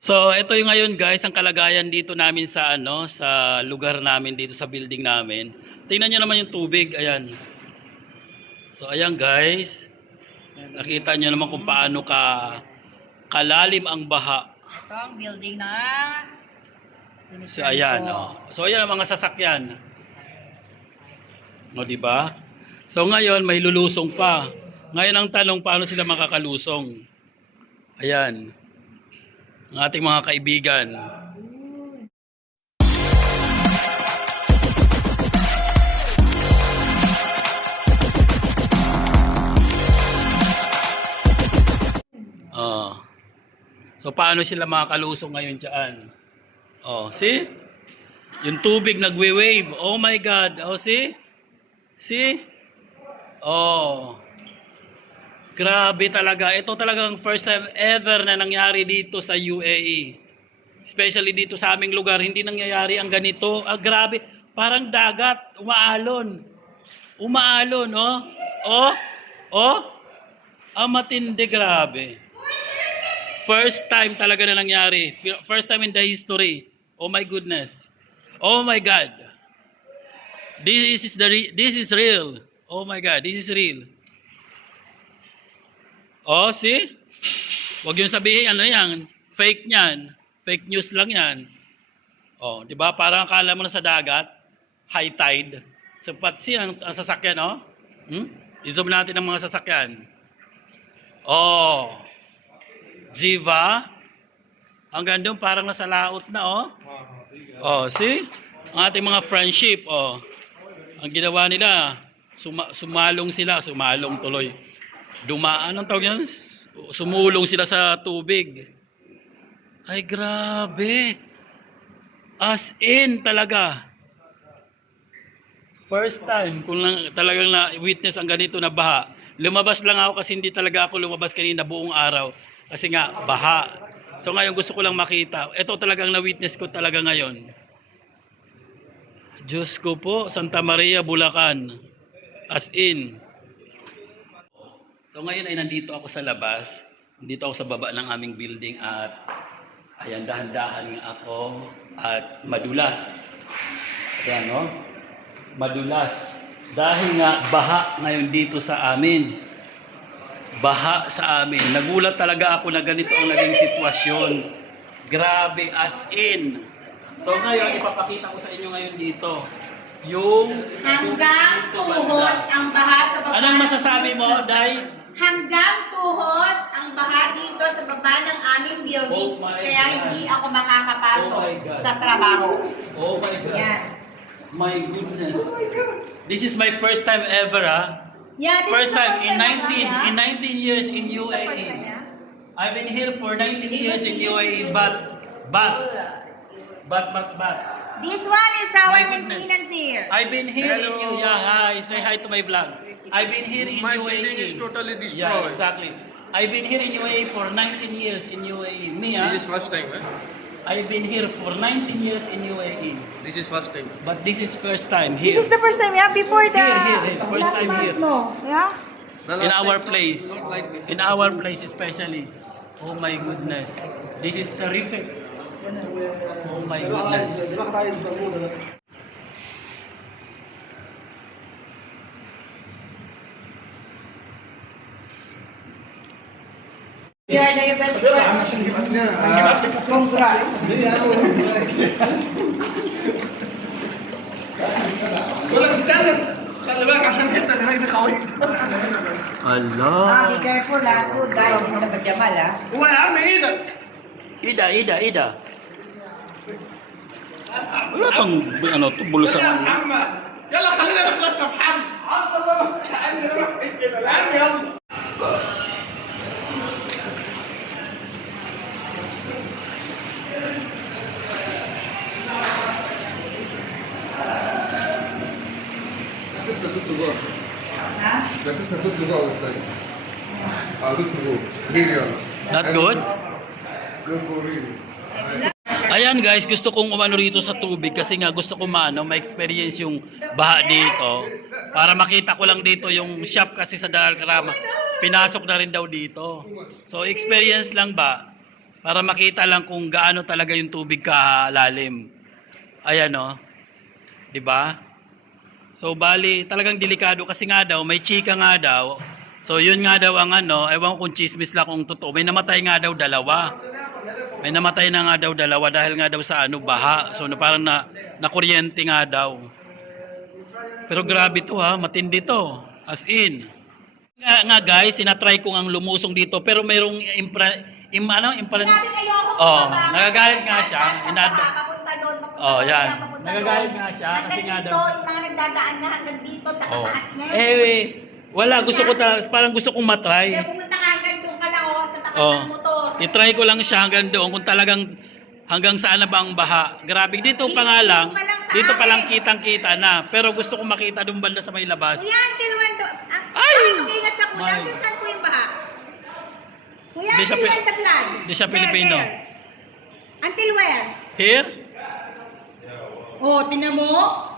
So, ito yung ngayon guys, ang kalagayan dito namin sa sa lugar namin dito sa building namin. Tingnan niyo naman yung tubig, ayan. So, ayan guys. Nakita niyo naman kung paano kalalim ang baha. Ito ang building na So, ayan, So, ayan ang mga sasakyan. O, di ba? So, ngayon may lulusong pa. Ngayon ang tanong, paano sila makakalusong? Ayan. Ang ating mga kaibigan. So paano sila makakalusong ngayon dyan? See? Yung tubig nagwe-wave. Oh my God. See? See? Grabe talaga. Ito talagang first time ever na nangyari dito sa UAE. Especially dito sa aming lugar, hindi nangyayari ang ganito. Grabe. Parang dagat. Umaalon. Umaalon, Ang matindi, grabe. First time talaga na nangyari. First time in the history. Oh my goodness. Oh my God. This is real. Oh my God, this is real. See? Huwag yung sabihin, yan? Fake niyan. Fake news lang yan. Di ba? Parang akala mo na sa dagat, high tide. So, patsi ang sasakyan, I-zoom natin ang mga sasakyan. Jiva. Hanggang doon parang nasa laot na, see? Ang ating mga friendship, Ang ginawa nila, sumalong sila, sumalong tuloy. Dumaan, ang tawag yan? Sumulong sila sa tubig. Ay, grabe. As in, talaga. First time, kung talagang na-witness ang ganito na baha. Lumabas lang ako kasi hindi talaga ako lumabas kanina buong araw. Kasi nga, baha. So ngayon gusto ko lang makita. Ito talagang na-witness ko talaga ngayon. Diyos ko po, Santa Maria, Bulacan. As in. So ngayon ay nandito ako sa labas. Nandito ako sa baba ng aming building at ayan, dahan-dahan nga ako at madulas. Ayan, madulas. Dahil nga baha ngayon dito sa amin. Baha sa amin. Nagulat talaga ako na ganito ang naging sitwasyon. Grabe, as in. So ngayon, ipapakita ko sa inyo ngayon dito. Yung hanggang tuhod ang baha sa baba. Anong masasabi mo, Day? Hanggang tuhod ang baha dito sa baba ng aming building. Kaya hindi ako makakapasok sa trabaho. Oh my God. Yan. My goodness. This is my first time ever, Yeah, First time in 19 years in UAE. I've been here for 19 years in UAE, but. This one is our My goodness. maintenance here. I've been here in UAE. Yeah, hi. Say hi to my vlog. I've been here in My UAE. building is totally destroyed. Yeah, exactly. I've been here in UAE for 19 years in UAE. Me, This is first time, I've been here for 19 years in UAE. This is first time. But this is first time here. This is the first time, yeah? Before the Here. First last time month, here. no? Yeah? In our place. Not like this. In our place especially. Oh my goodness. This is terrific. Oh my goodness. You are the best friend. Congrats. ولا استنى خلي بالك عشان الحته اللي هناك دي قويه Allah. Be careful, Good guy. Hindi na magjamal, هو يا عم ايدك Ida. Wala pang bulusan. يا محمد يلا خلينا نخلص يا محمد عبد الله عندي روح كده يا عم يلا Assista tutto qua. Ha? Assista tutto qua questa. Tutto qua. Video. Not good? Good for real. Ayan guys, gusto kong umano rito sa tubig kasi nga gusto ko ma-experience yung baha dito. Para makita ko lang dito yung shop kasi sa Dar al Karama. Pinasok na rin daw dito. So experience lang ba? Para makita lang kung gaano talaga yung tubig kalalim. Ayan o. 'Di ba? So bali, talagang delikado kasi nga daw, may chika nga daw. So yun nga daw ang ano, ewan ko kung chismis lang kung totoo. May namatay nga daw dalawa. May namatay na nga daw dalawa dahil nga daw sa ano, baha. So parang nakuryente nga daw. Pero grabe to ha, matindi to. As in. Nga guys, sinatry ko ang lumusong dito pero mayroong Sabi kayo ako nagagalit nga siya. Papunta doon, Yan. papunta Nagagalit doon. nga siya kasi nga Hanggang daw. dito, yung mga nagdadaan na hanggang dito, takataas na. Wala, gusto ko parang gusto kong matry. Kaya pumunta ka hanggang doon ka lang, sa tapat ng motor. I-try ko lang siya hanggang doon kung talagang hanggang saan na ba ang baha. Grabe, dito pa nga lang, dito pa lang kitang-kita na. Pero gusto kong makita doon banda sa may labas. Kuya, until when to... Ay! Mag-ingat ka kuya, My. until saan po yung baha? Kuya, Di siya until when the flood? di siya Pilipino. There. Until where? Here? Oh, tinan mo?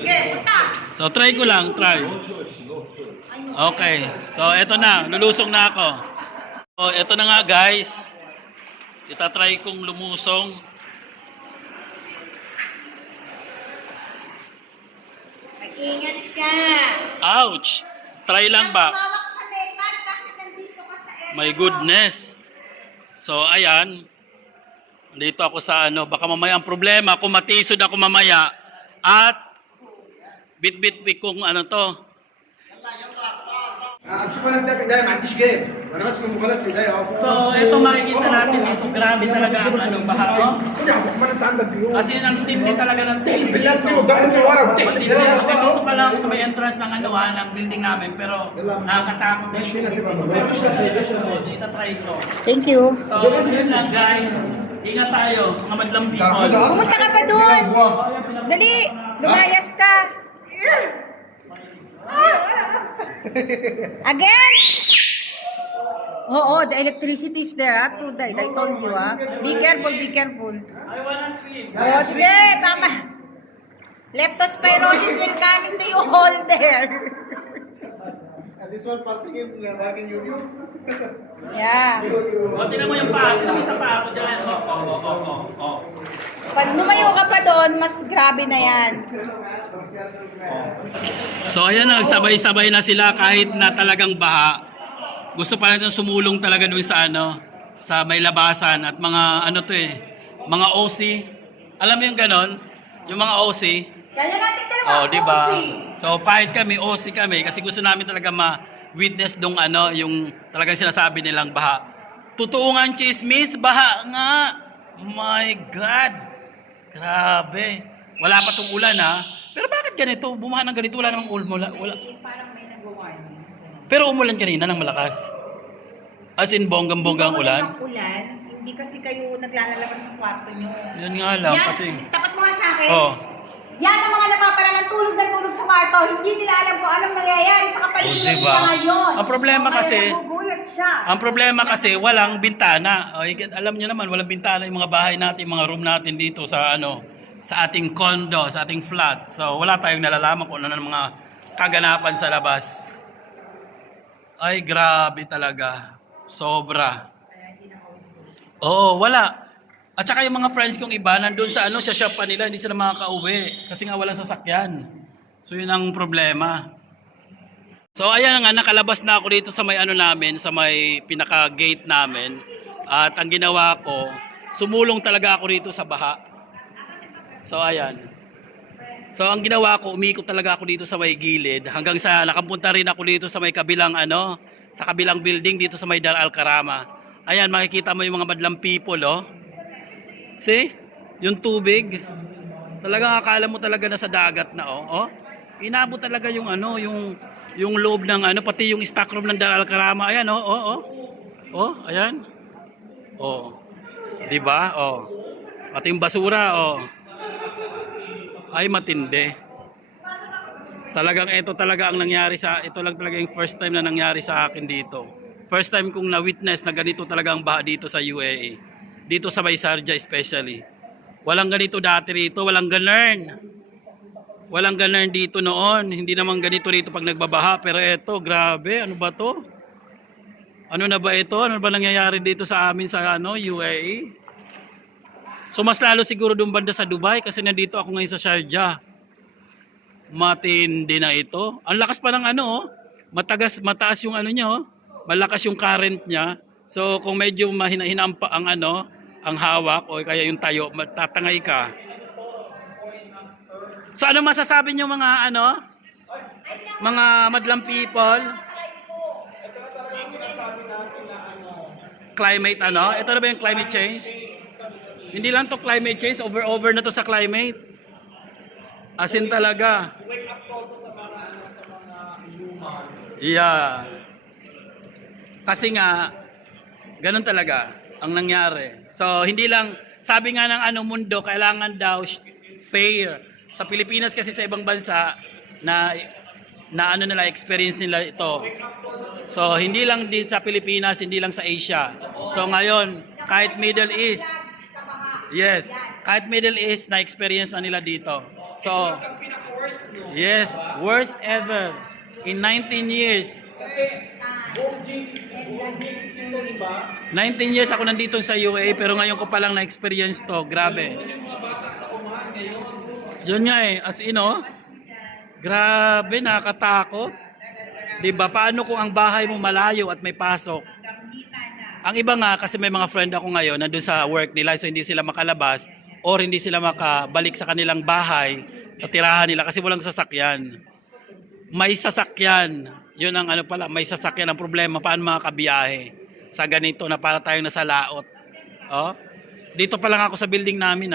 Okay, punta. So try ko lang, try. Okay. So eto na, lulusong na ako. So eto na nga guys. Itatry kong lumusong. Mag-ingat ka. Ouch! Try lang ba? Tumawak sa metal kahit nandito ka sa area My mo. goodness. So ayan. Dito ako sa ano, baka mamaya ang problema, kung matisod ako mamaya at bit-bit kung ano to. شوف انا ازاي في البدايه ما عنديش جيب انا ماسك الموبايلات في ايديا اهو So ito makikita natin dito, grabe talaga ang ano, baha ko. خد يا عبد الرحمن انت عندك جيوب Kasi ang tindi talaga ng tubig بالله dito. تجيبه ضغط من ورا بتحكي Hindi, hanggang dito pa lang sa may entrance ng ano ng building namin, pero nakakatakot na siya. Pero dito try ko. Thank you. So yun lang guys, ingat tayo, mga madlang people. Pumunta ka pa doon. Dali, lumayas ka. Again? Oo, the electricity is there, to die. I told you, Be careful, be careful. I wanna swim. Oh, sige, mama. Leptospirosis will come into you all there. This one passing in working YouTube. Yeah. O, tinan mo yung paa, tinan mo isa pa ako dyan. Pag lumayo ka pa doon, mas grabe na yan. So ayan, nagsabay-sabay na sila kahit na talagang baha. Gusto pa natin sumulong talaga doon sa ano, sa may labasan at mga ano to mga OC. Alam mo yung ganon? Yung mga OC. Kaya natin dalawa. Di ba? OC. So fight kami, OC kami kasi gusto namin talaga ma-witness dong ano, yung talagang sinasabi nilang baha. Totoo nga ang chismis, baha nga. My God. Grabe. Wala pa tong ulan ha. Pero bakit ganito? Bumaha ng ganito, wala namang ulan. Wala. Parang may nag-warning. Pero umulan kanina ng malakas. As in, bonggang-bonggang ulan. Ulan, hindi kasi kayo naglalabas ng kwarto nyo. Yun nga lang Yan, kasi... tapat mo nga sa akin. Oh. Yan ang mga napapala ng tulog na tulog sa kwarto. Hindi nila alam kung anong nangyayari sa kapaligiran Diba? nila ngayon. Ang problema Kaya kasi- nagugulat siya. Ang problema kasi walang bintana. O, alam niyo naman, walang bintana yung mga bahay natin, mga room natin dito sa ano, sa ating condo, sa ating flat. So wala tayong nalalaman kung ano ng mga kaganapan sa labas. Ay, grabe talaga. Sobra. Oo, wala. At saka yung mga friends kong iba, nandun sa ano, sa shop pa nila, hindi sila makakauwi. Kasi nga walang sasakyan. So yun ang problema. So ayan nga, nakalabas na ako dito sa may ano namin, sa may pinaka-gate namin. At ang ginawa ko, sumulong talaga ako dito sa baha. So ayan. So ang ginawa ko, umikot talaga ako dito sa may gilid hanggang sa nakapunta rin ako dito sa may kabilang ano, sa kabilang building dito sa may Dar Al Karama. Ayan, makikita mo yung mga madlang people, oh. See? Yung tubig. Talagang akala mo talaga na sa dagat na, oh. Inabot talaga yung ano, yung loob ng ano, pati yung stock room ng Dar Al Karama. Ayan, ayan. Oh. 'Di ba? Oh. Pati yung basura, oh. Ay matindi. Talagang ito talaga ang nangyari ito lang talaga yung first time na nangyari sa akin dito. First time kong na-witness na ganito talaga ang baha dito sa UAE. Dito sa May Sharjah especially. Walang ganito dati rito, walang ganern. Walang ganern dito noon. Hindi naman ganito rito pag nagbabaha, pero eto, grabe, ano ba 'to? Ano na ba ito? Ano ba nangyayari dito sa amin sa UAE? So mas lalo siguro doon banda sa Dubai kasi nandito ako ngayon sa Sharjah. Matindi na ito. Ang lakas pa ng mataas yung niya, oh. Malakas yung current niya. So kung medyo mahina-hinaan pa ang ang hawak o kaya yung tayo, matatangay ka. So ano masasabi niyo mga mga madlang people? Climate Ito na ba yung climate change? Hindi lang to climate change, over na to sa climate. As in talaga. Yeah. Kasi nga, ganun talaga ang nangyari. So, hindi lang, sabi nga ng mundo, kailangan daw fair. Sa Pilipinas kasi sa ibang bansa, na nila, experience nila ito. So, hindi lang din sa Pilipinas, hindi lang sa Asia. So, ngayon, kahit Middle East, yes, kahit Middle East, na-experience na nila dito. So, yes, worst ever in 19 years. 19 years ako nandito sa UAE, pero ngayon ko palang na-experience to. Grabe. Yun nga as in, grabe, nakakatakot. Diba? Paano kung ang bahay mo malayo at may pasok? Ang iba nga, kasi may mga friend ako ngayon, nandun sa work nila, so hindi sila makalabas or hindi sila makabalik sa kanilang bahay, sa tirahan nila kasi walang sasakyan. May sasakyan. Yun ang may sasakyan. Ang problema, paano makakabiyahe sa ganito na para tayong nasa laot. Oh? Dito pa lang ako sa building namin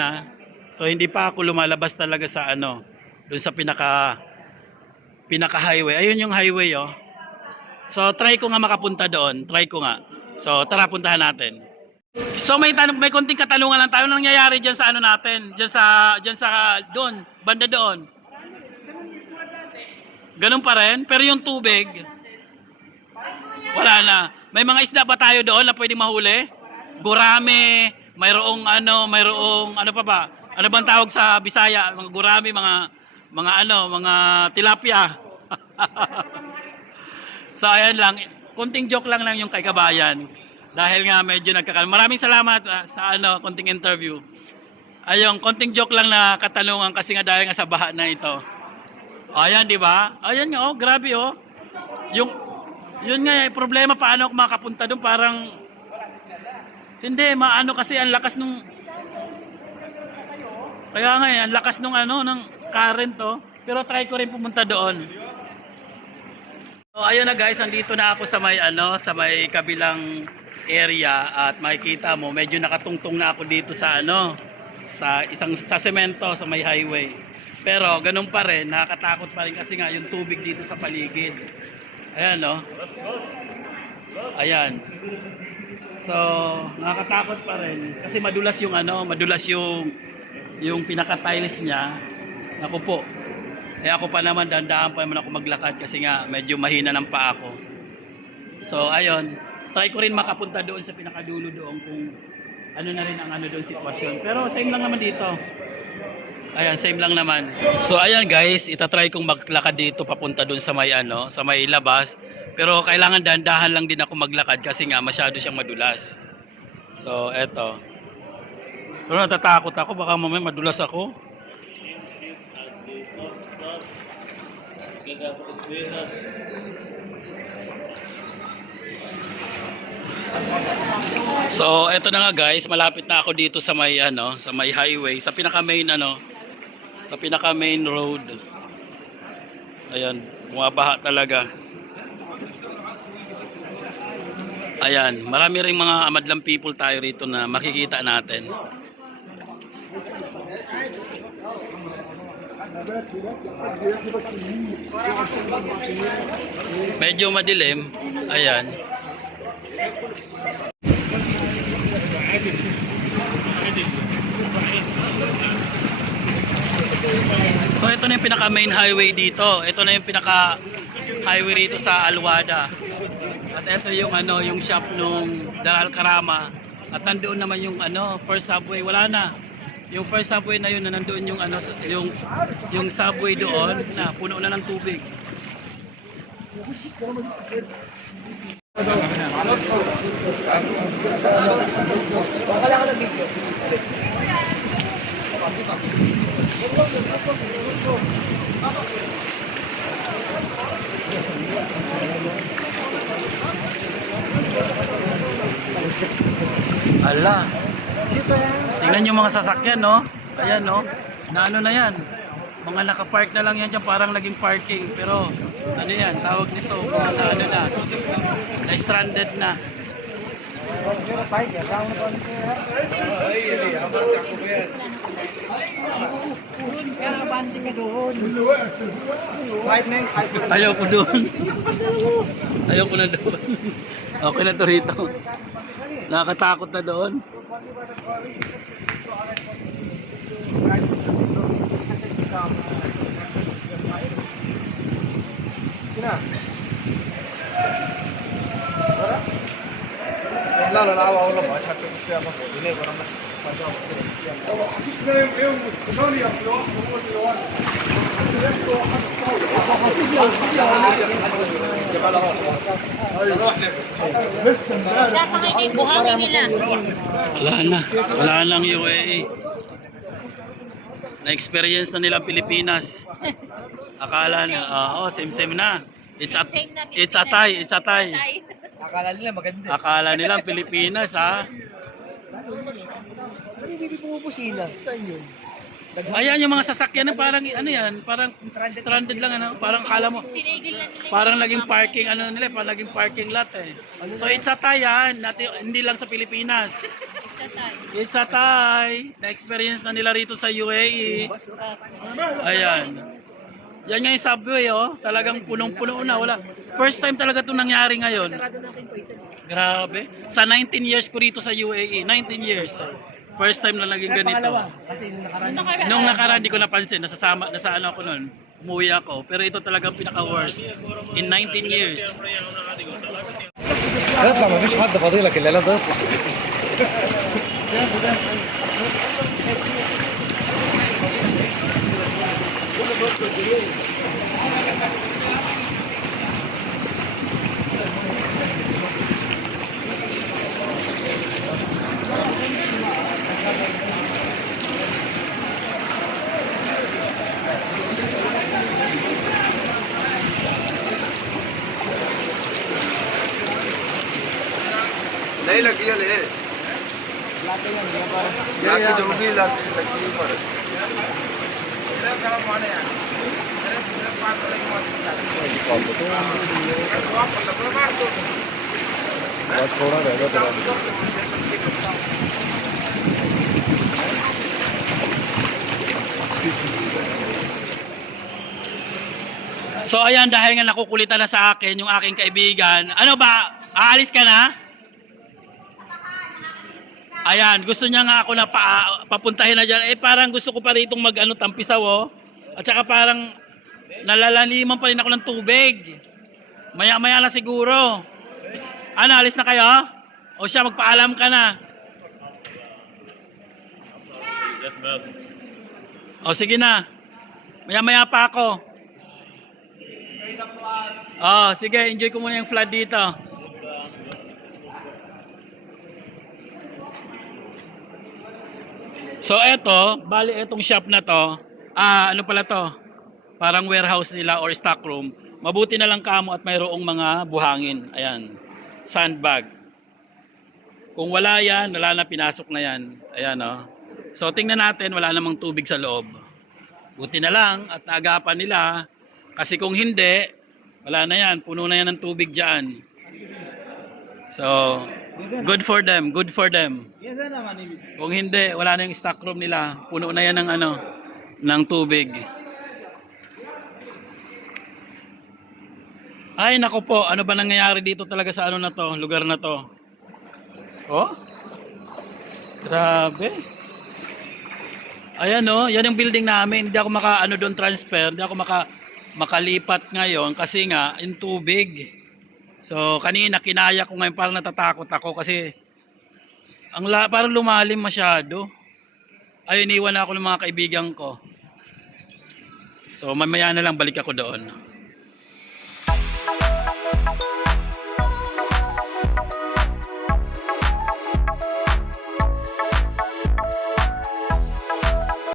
So hindi pa ako lumalabas talaga sa doon sa pinaka highway. Ayun yung highway, oh. So try ko nga makapunta doon. Try ko nga. So tara, puntahan natin. So may konting katanungan lang tayo. Anong nangyayari diyan sa natin? Diyan sa doon, banda doon. Ganun pa rin, pero yung tubig wala na. May mga isda ba tayo doon na pwedeng mahuli? Gurame, mayroong ano pa ba? Ano bang tawag sa Bisaya? Mga gurame, mga tilapia. So ayan lang, konting joke lang yung kay Kabayan. Dahil nga medyo Maraming salamat sa konting interview. Ayun, konting joke lang na katanungan kasi nga dahil nga sa baha na ito. Ayan, di ba? Ayan nga, grabe, yun nga, problema, paano ako makapunta doon? Parang, hindi, kasi ang lakas nung, kaya nga, ang lakas nung ng current, pero try ko rin pumunta doon. So, ayun na guys, andito na ako sa may kabilang area at makikita mo, medyo nakatungtong na ako dito sa sa semento, sa may highway. Pero ganun pa rin, nakakatakot pa rin kasi nga yung tubig dito sa paligid. Ayan, Ayan. So, nakakatakot pa rin kasi madulas yung pinaka-tiles niya. Naku po. Ako pa naman, dandaan pa naman ako maglakad kasi nga medyo mahina ng paa ko. So, ayun. Try ko rin makapunta doon sa pinakadulo doon kung ano na rin ang doon sitwasyon. Pero same lang naman dito. Ayan, same lang naman. So ayan guys, itatry kong maglakad dito papunta dun sa may sa may labas. Pero kailangan dahan-dahan lang din ako maglakad kasi nga masyado siyang madulas. So eto. Pero natatakot ako, baka mamaya madulas ako. So eto na nga guys, malapit na ako dito sa may sa may highway, sa pinaka main road. Ayan, bumabaha talaga. Ayan, marami ring mga madlang people tayo rito na makikita natin. Medyo madilim. Ayan. So ito na yung pinaka main highway dito. Ito na yung pinaka highway rito sa Al-Wada. At ito yung yung shop nung Dar Al Karama. At nandoon naman yung first subway, wala na. Yung first subway na yun, na nandoon yung subway doon na puno na ng tubig. Ala. Tingnan yung mga sasakyan, no? Ayan, no? Na ano na yan? Mga nakapark na lang yan dyan, parang naging parking. Pero, ano yan? Tawag nito, mga na ano na. Na-stranded na. Ayaw ko doon. Ayaw ko na doon. Okay na to rito. Nakakatakot na doon. لا لا لا والله ما شاء الله بس ما هو ليه برا ما حسسنا يوم ثمانية في الوقت هو الوقت لسه Buhangin nila. Wala na. Wala nang UAE. Na-experience na nila ang Pilipinas. Akala na, same na. It's a tie. akala nila maganda. Akala nila ang Pilipinas, ha? Hindi pumupusina. Saan yun? Ayan yung mga sasakyan na parang ano yan, parang stranded lang ano, parang akala mo parang naging parking ano nila, parang naging parking lot eh. So it's a tie yan, hindi lang sa Pilipinas. It's a tie. Na-experience na nila rito sa UAE. Ayan. Yan nga yung subway, oh. Talagang punong-puno na. Wala. First time talaga ito nangyari ngayon. Grabe. Sa 19 years ko rito sa UAE. 19 years. First time na naging ganito. Kasi Nung nakaraan, di ko napansin. Nasa ano ako nun. Umuwi ako. Pero ito talagang pinaka-worst. In 19 years. اطلع ما فيش حد فاضي لك الا ده اطلع नहीं लगी है ले लाके जोगी लाके लगी पर थोड़ा रहेगा तेरा So ayan, dahil nga nakukulitan na sa akin yung aking kaibigan. Ano ba? Aalis ka na? Ayan, gusto niya nga ako na papuntahin na dyan. Parang gusto ko pa ritong tampisaw, oh. At saka parang nalalaliman pa rin ako ng tubig. Maya-maya na siguro. Ano, alis na kayo? O siya, magpaalam ka na. O sige na. Maya-maya pa ako. Sige, enjoy ko muna yung flood dito. So eto, bali etong shop na to, ano pala to? Parang warehouse nila or stock room. Mabuti na lang kamo at mayroong mga buhangin. Ayan, sandbag. Kung wala yan, wala na, pinasok na yan. Ayan, oh. So tingnan natin, wala namang tubig sa loob. Buti na lang at naagapan nila. Kasi kung hindi, wala na yan, puno na yan ng tubig dyan. So, good for them, good for them. Kung hindi, wala na yung stock room nila. Puno na yan ng ng tubig. Ay, nako po, ano ba nangyayari dito talaga sa na to, lugar na to? Oh? Grabe. Ayan, oh, yan yung building namin. Hindi ako doon transfer, hindi ako makalipat ngayon kasi nga yung tubig. So kanina kinaya ko ngayon, parang natatakot ako kasi parang lumalim masyado. Ayun, iwan ako ng mga kaibigan ko. So mamaya na lang balik ako doon.